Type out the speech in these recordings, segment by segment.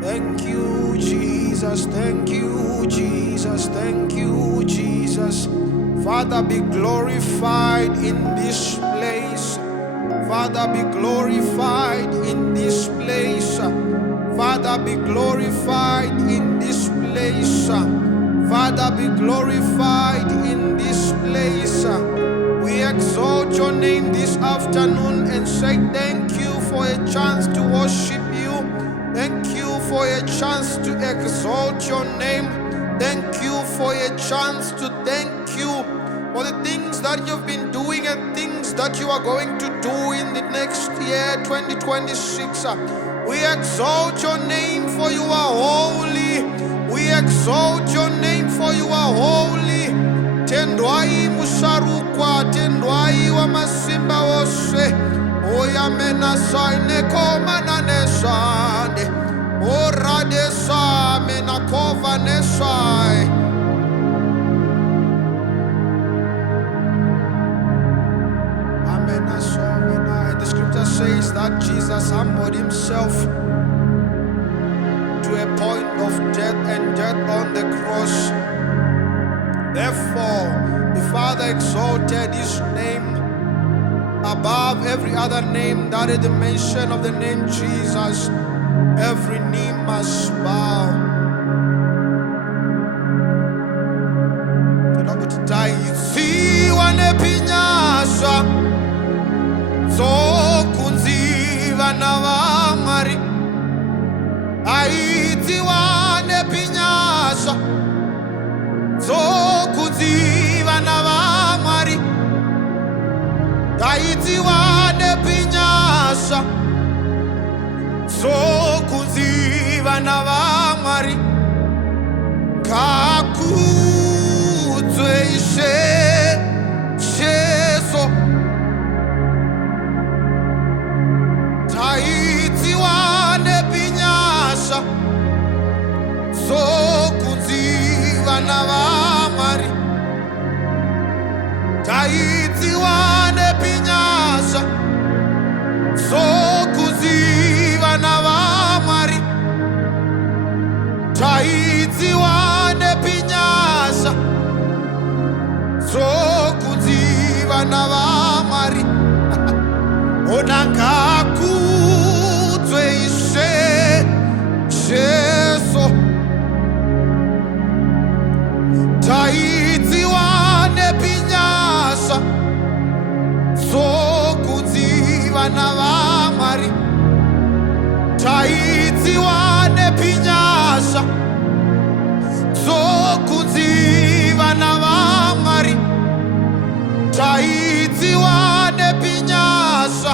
Thank you, Jesus. Thank you, Jesus. Thank you, Jesus. Father, be glorified in this place. Father, be glorified in this place. Father, be glorified in this place. Father, be glorified in this place. We exalt your name this afternoon and say thank you for a chance to worship you. Thank you for a chance to exalt your name. Thank you for a chance to thank you for the things that you've been doing and things that you are going to do in the next year, 2026. We exalt your name for you are holy. We exalt your name for you are holy. Tendwai musarukwa, tendwai wa masimba wose. Oya mena saine koma na nesande. Ora desa mena kova nesai. The scripture says that Jesus humbled himself to a point of death and death on the cross. Therefore, the Father exalted his name above every other name, that at the mention of the name Jesus, every knee must bow. Zokunziva na vamwari aitiwa nepinyasa. Zokunziva na vamwari aitiwa nepinyasa. Zokunziva na vamwari kakudzwe sheso. Taitiwa nepinyasa. Zokunziva na vamwari. Taitiwa nepinyasa. Zokunziva na vamwari. Taitiwa nepinyasa. Zokunziva na vamwari. Onangakudzwe sheso. Taitiwa nepinyasa. Zokunziva na vamwari. Taitiwa nepinyasa. Zokunziva na vamwari. Taitiwa nepinyasa.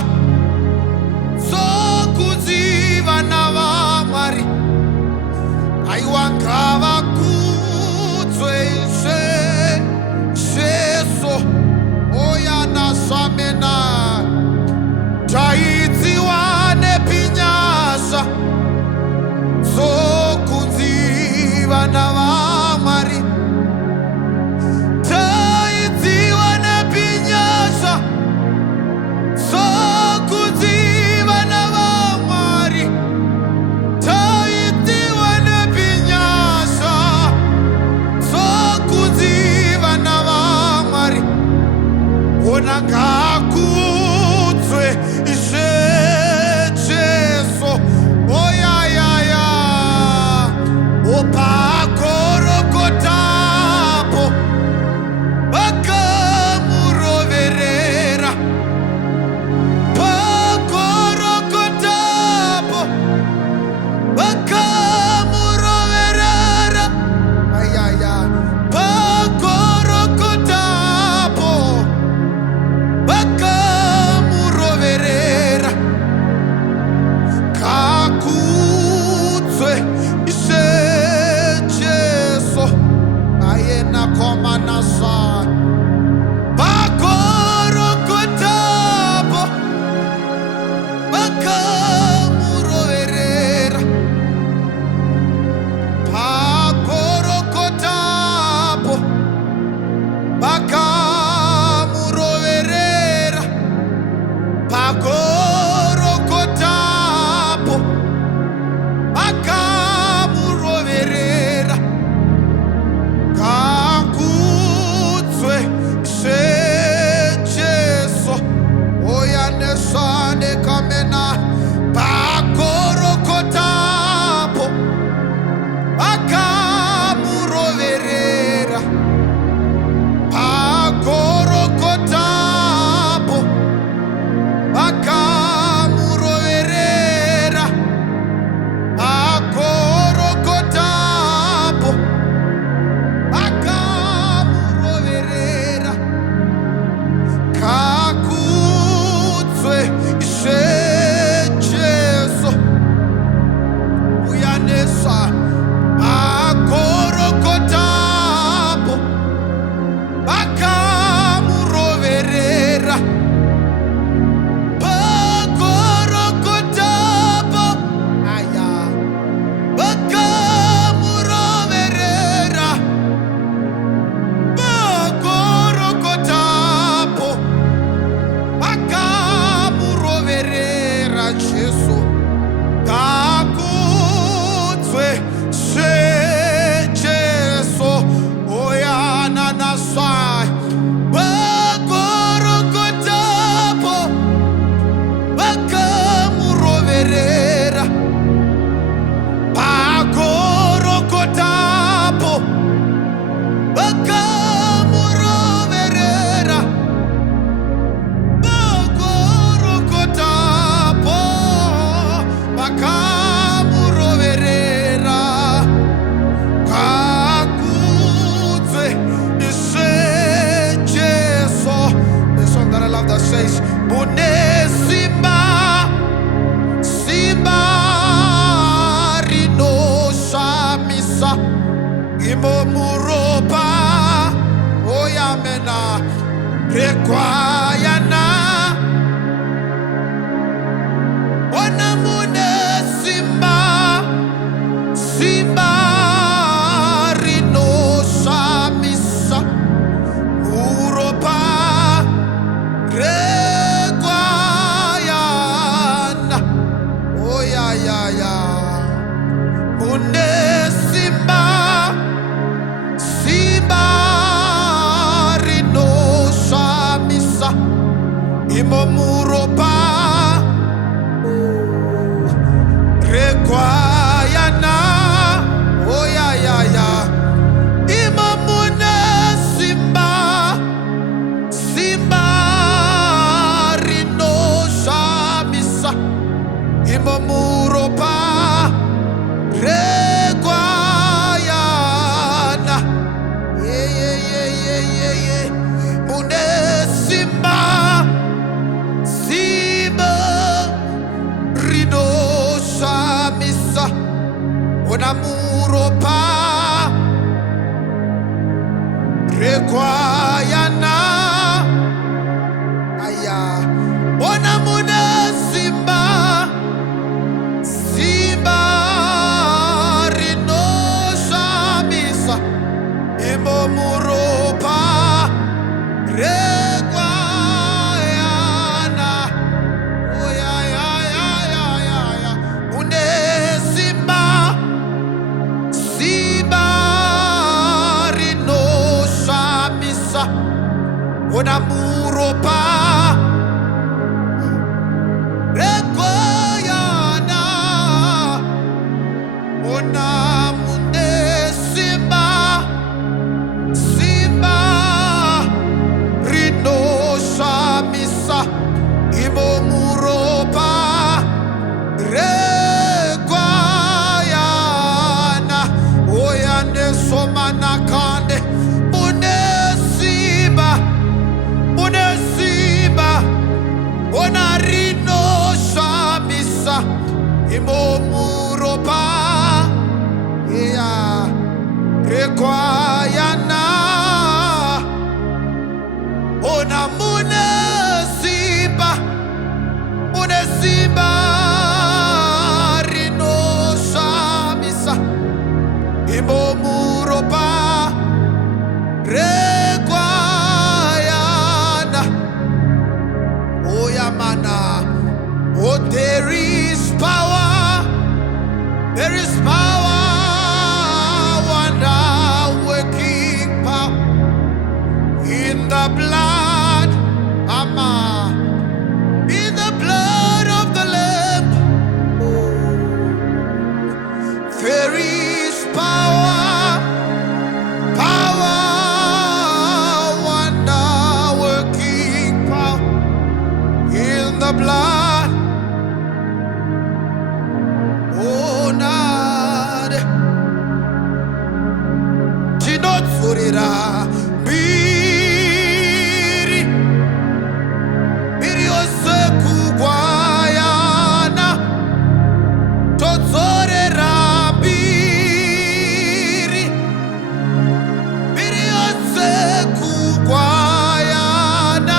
Zokunziva na vamwari. Aiwangava kudzwe sheso. Oya nasamena. Taitiwa nepinyasa. Zokunziva na vamwari. Taitiwa nepinyasa. Zokunziva na vamwari. Taitiwa nepinyasa. Zokunziva na vamwari. Onangakudzwe sheso. Oya ya ya. Opakorokotapo. Bakamuroverera. Pakorokotapo. Bakamuroverera. Ayaya. Pakorokotapo. Bakamuroverera. rekwayana onamune simba simba rino samisa uropa rekwayana oh ya ya ya une simba simba rino samisa imomuropa rekwayana oh ya ya ya imamune simba simba rino samisa imomuropa rekwayana ye mune simba simba rino samisa onamuropa rekwayana aya onamune simba simba rino samisa imomuropa rekwayana oh ya ya ya ya ya ya une simba simba rino samisa onamuropa rekwayana onamune simba simba rino samisa imomuropa rekwayana oyande somanakande mune simba ona rino samisa imomuropa ya rekwayana ona mune simba rino samisa imomuropa rekwayana oh ya mana oh there is power wonder working power in the blood in the blood of the Lamb. There is power wonder working power in the blood. Oh nade tinotsurira biri yose kugwayana totsorera biri yose kugwayana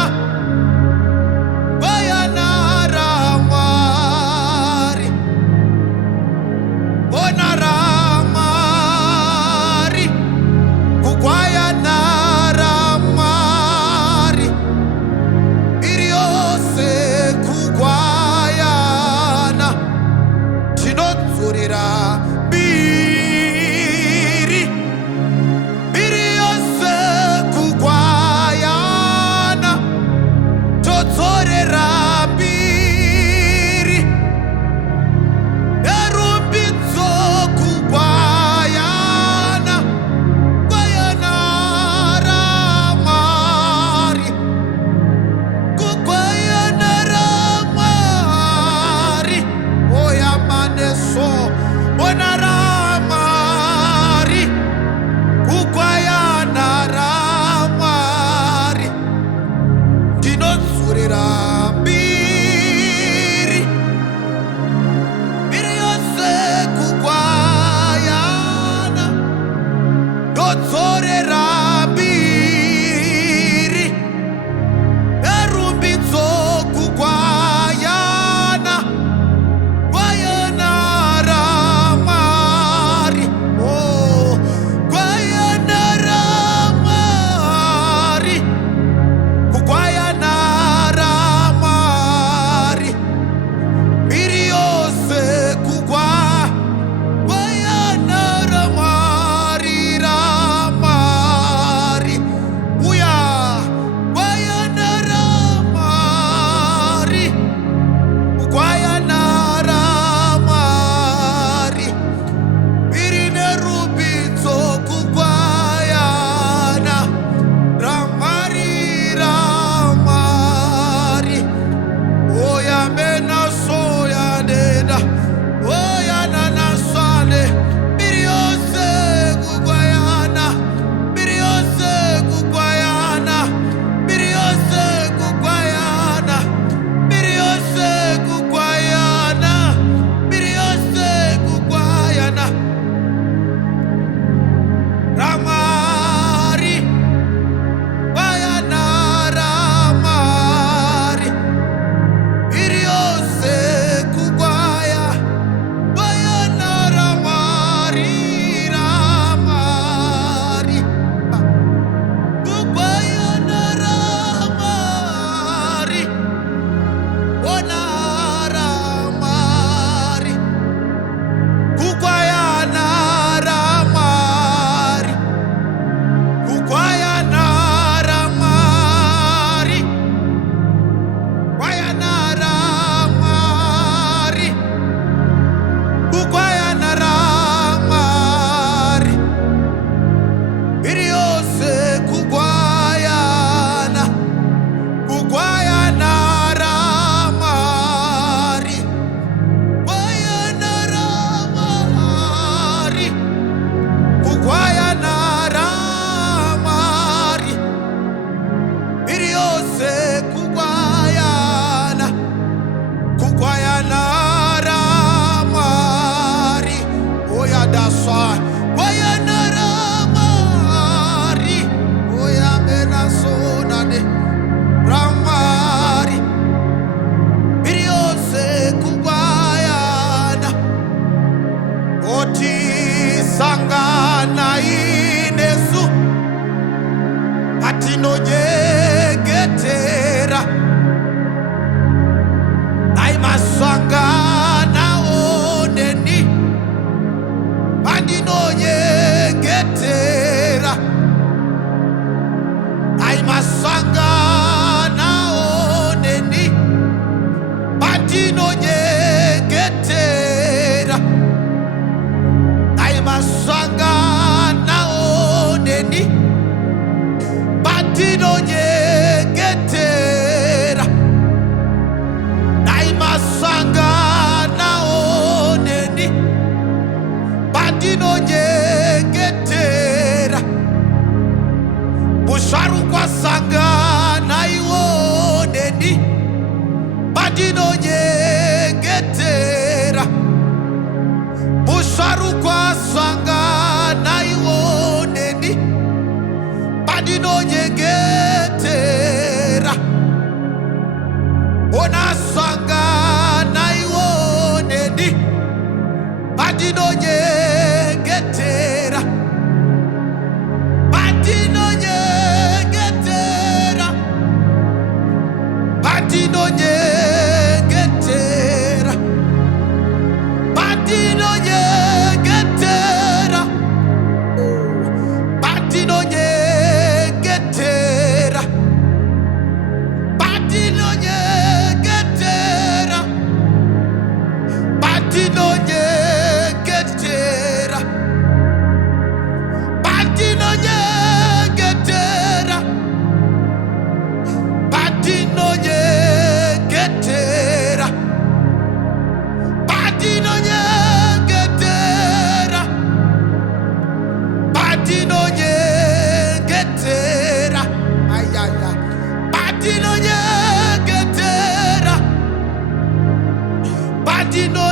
Badino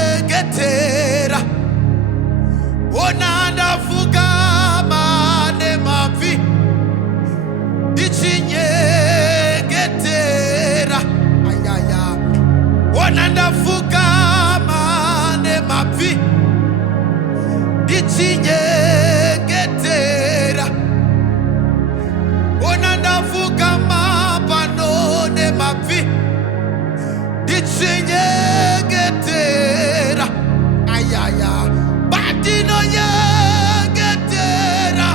nyegetera onanda fuka mane mavi ichinyegetera ayaya onanda fuka mane mavi ichinyegetera onanda fuka mapanone mavi ichinyegetera ayaya badino nyegetera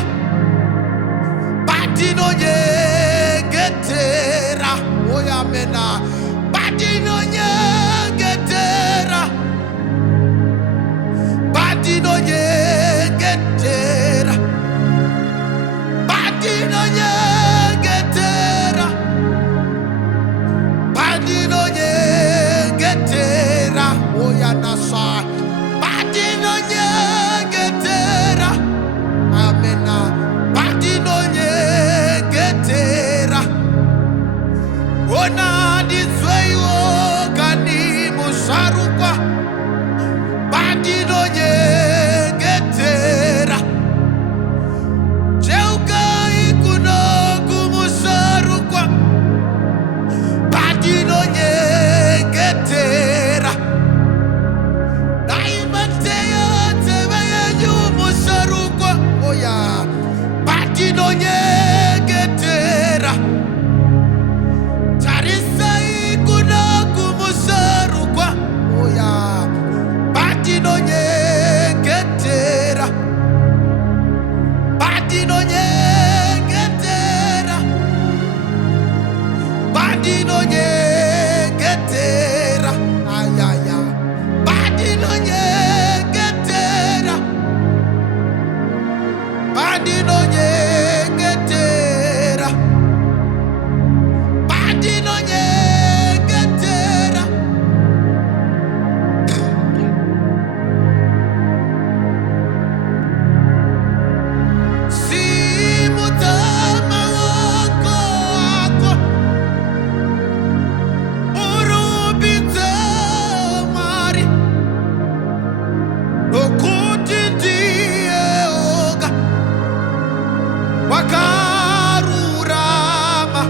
oyamena badino nyegetera badino nyegetera badino nyegetera badino nyegetera oyanasa badino nyegetera amena badino nyegetera ona dizweyo kani musarukwa badino nyegetera jeuka ikuno kumusarukwa badino nyegetera naimateyo tebeyenyu musarukwa oya badino nyegetera tarisa ikuno kumusarukwa oya badino nyegetera badino nyegetera badino nyegetera ayaya badino nyegetera badino nyegetera badino nyegetera simutama wako wako urubitse mari okuti ndiye oga wakarurama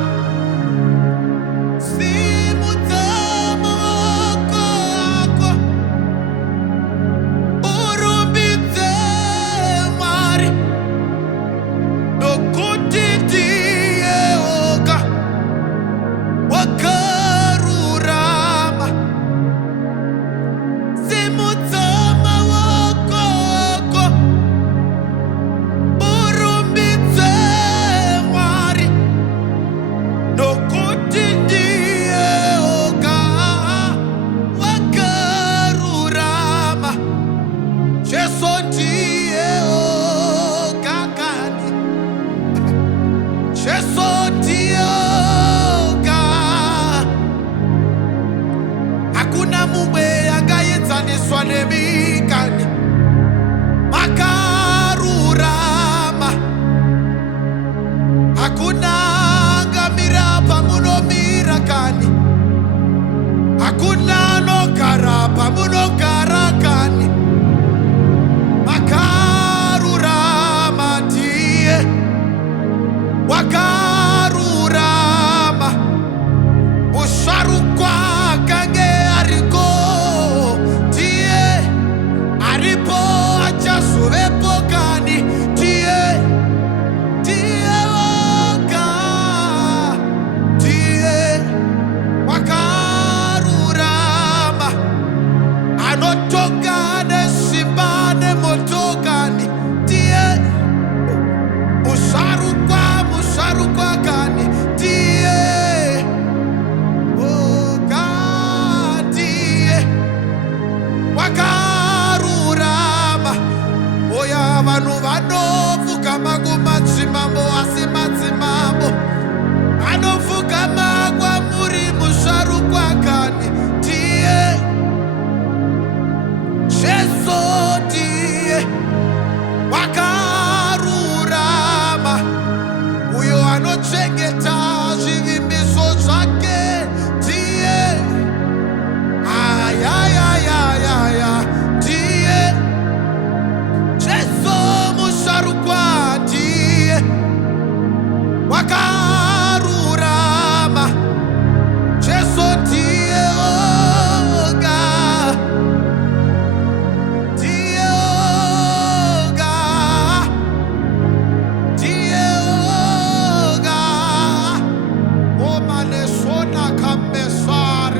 simutama wako wako urubitse mari okuti ndiye oga wakarurama simutama wako wako urumbitse mwari nokuti ndiye oga wakarurama Jesu ndiye oga kani Jesu ndiye oga hakuna mumwe angayedzaniswa nemikani makarurama hakuna angamira pamunomira kani hakuna anogara pamunogara kani makarurama ndiye wakarurama musharukwa kange ariko ndiye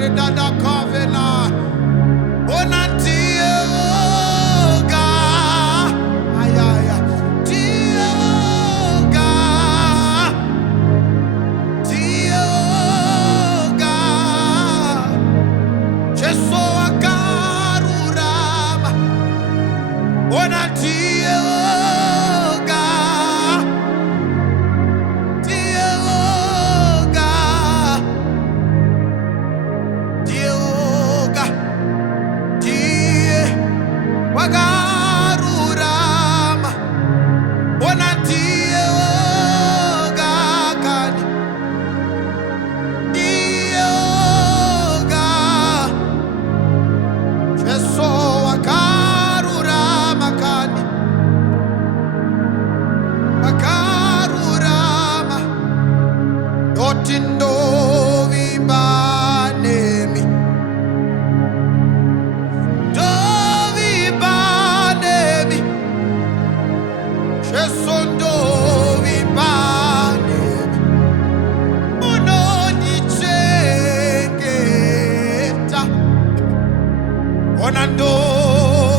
dada kavena. Onantioga. Ayaya. Tioga. Tioga. Jesu akarurama. Onantioga. Tioga. Tioga. Tie. Wagarurama. Onantioga. Kani. Tioga. Jesu wagarurama kani. Wagarurama. Dotindo vibanemi. Dovibanemi. Jesundo vibanemi. Unonichengeta. Onando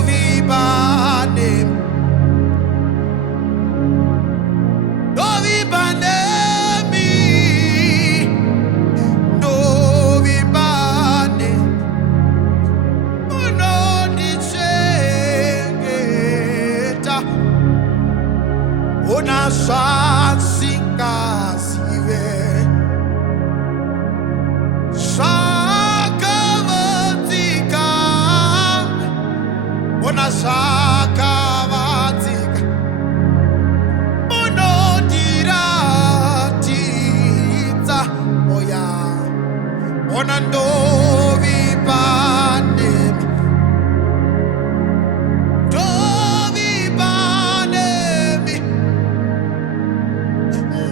vibanemi. Dovibanemi. Dovibanemi. Unonichengeta. Unasasikasive. Sakavatika. Unasakavatika. Unodiratita. Oh yeah. Onandovibanemi. Dovibanemi.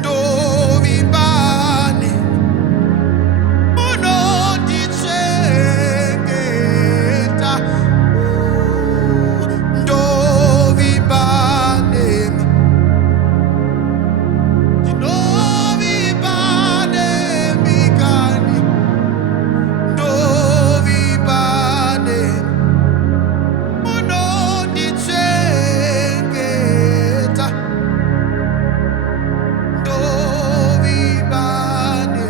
Dovibane. Unodichengeta. Dovibane. Dovibane mikani. Dovibane. Unodichengeta. Dovibane.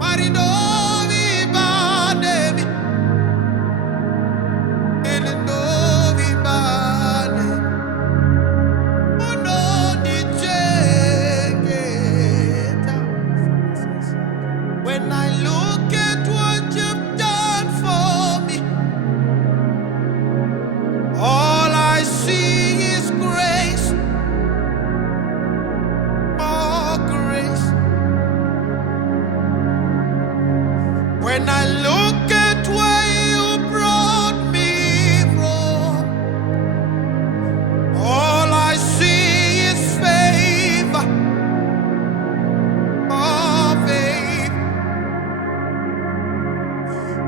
Mari dovibane mi. Ele dovibane. Unodichengeta. When I look at what you've done for me, all I see is grace, more grace. When I look at where you brought me from, all I see is favor, more favor.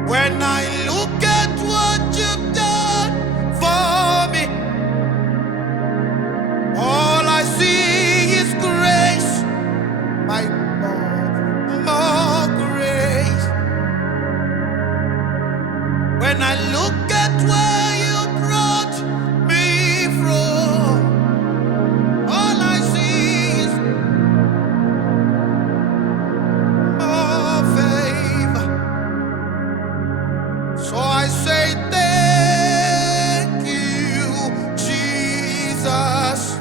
When I look at what you've done for me, all I see is grace, my God, more grace. When I look at where you brought me from, all I see is more favor. So I say thank you, Jesus.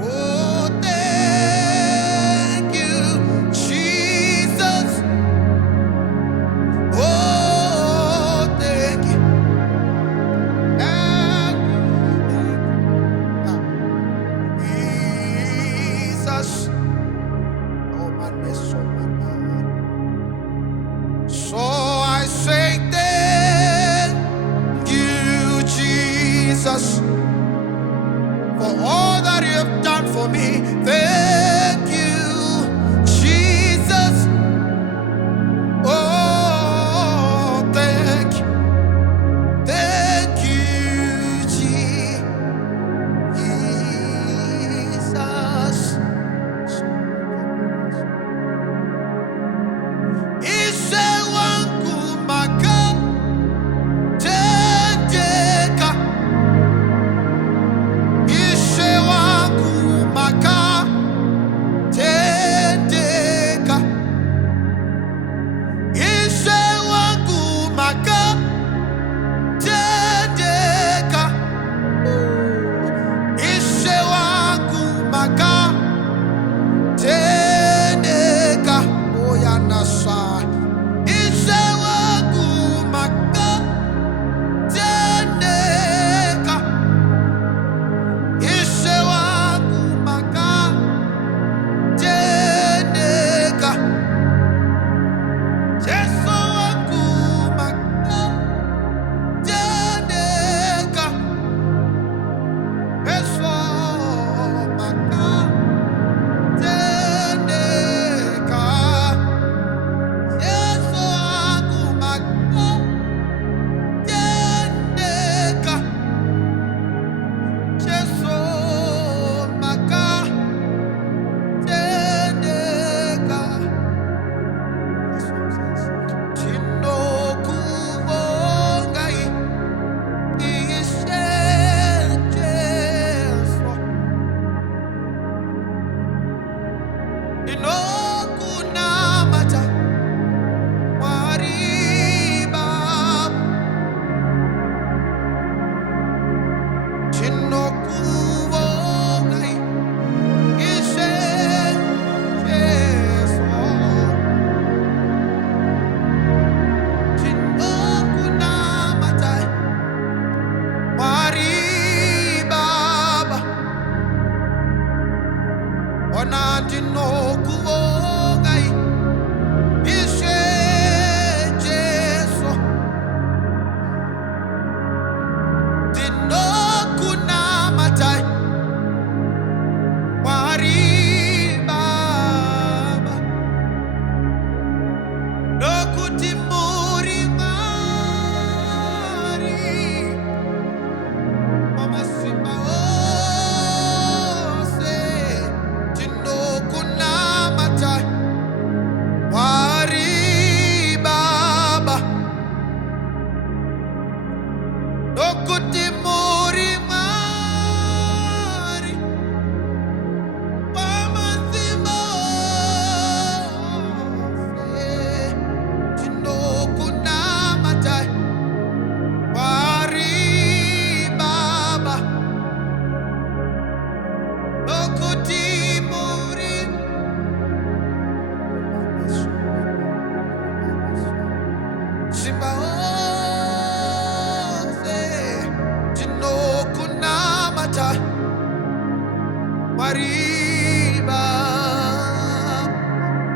Oh, thank you, Jesus. Oh, thank you. Thank you, Jesus. Oh, my bless, oh, my God. So I say thank you, Jesus, for all that you have done for me. Thank you, Jesus. Oh, thank you. Thank you, Jesus. maka teneka oyanasa isewagu maka teneka isewagu maka teneka Jesowagu maka teneka Eso maka teneka Jesowagu maka teneka Jeso maka teneka Tinokubongai isenjeso Inokunamata wariba Tinokubongai isenjeso Tinokunamata waribaba Ona tinokubo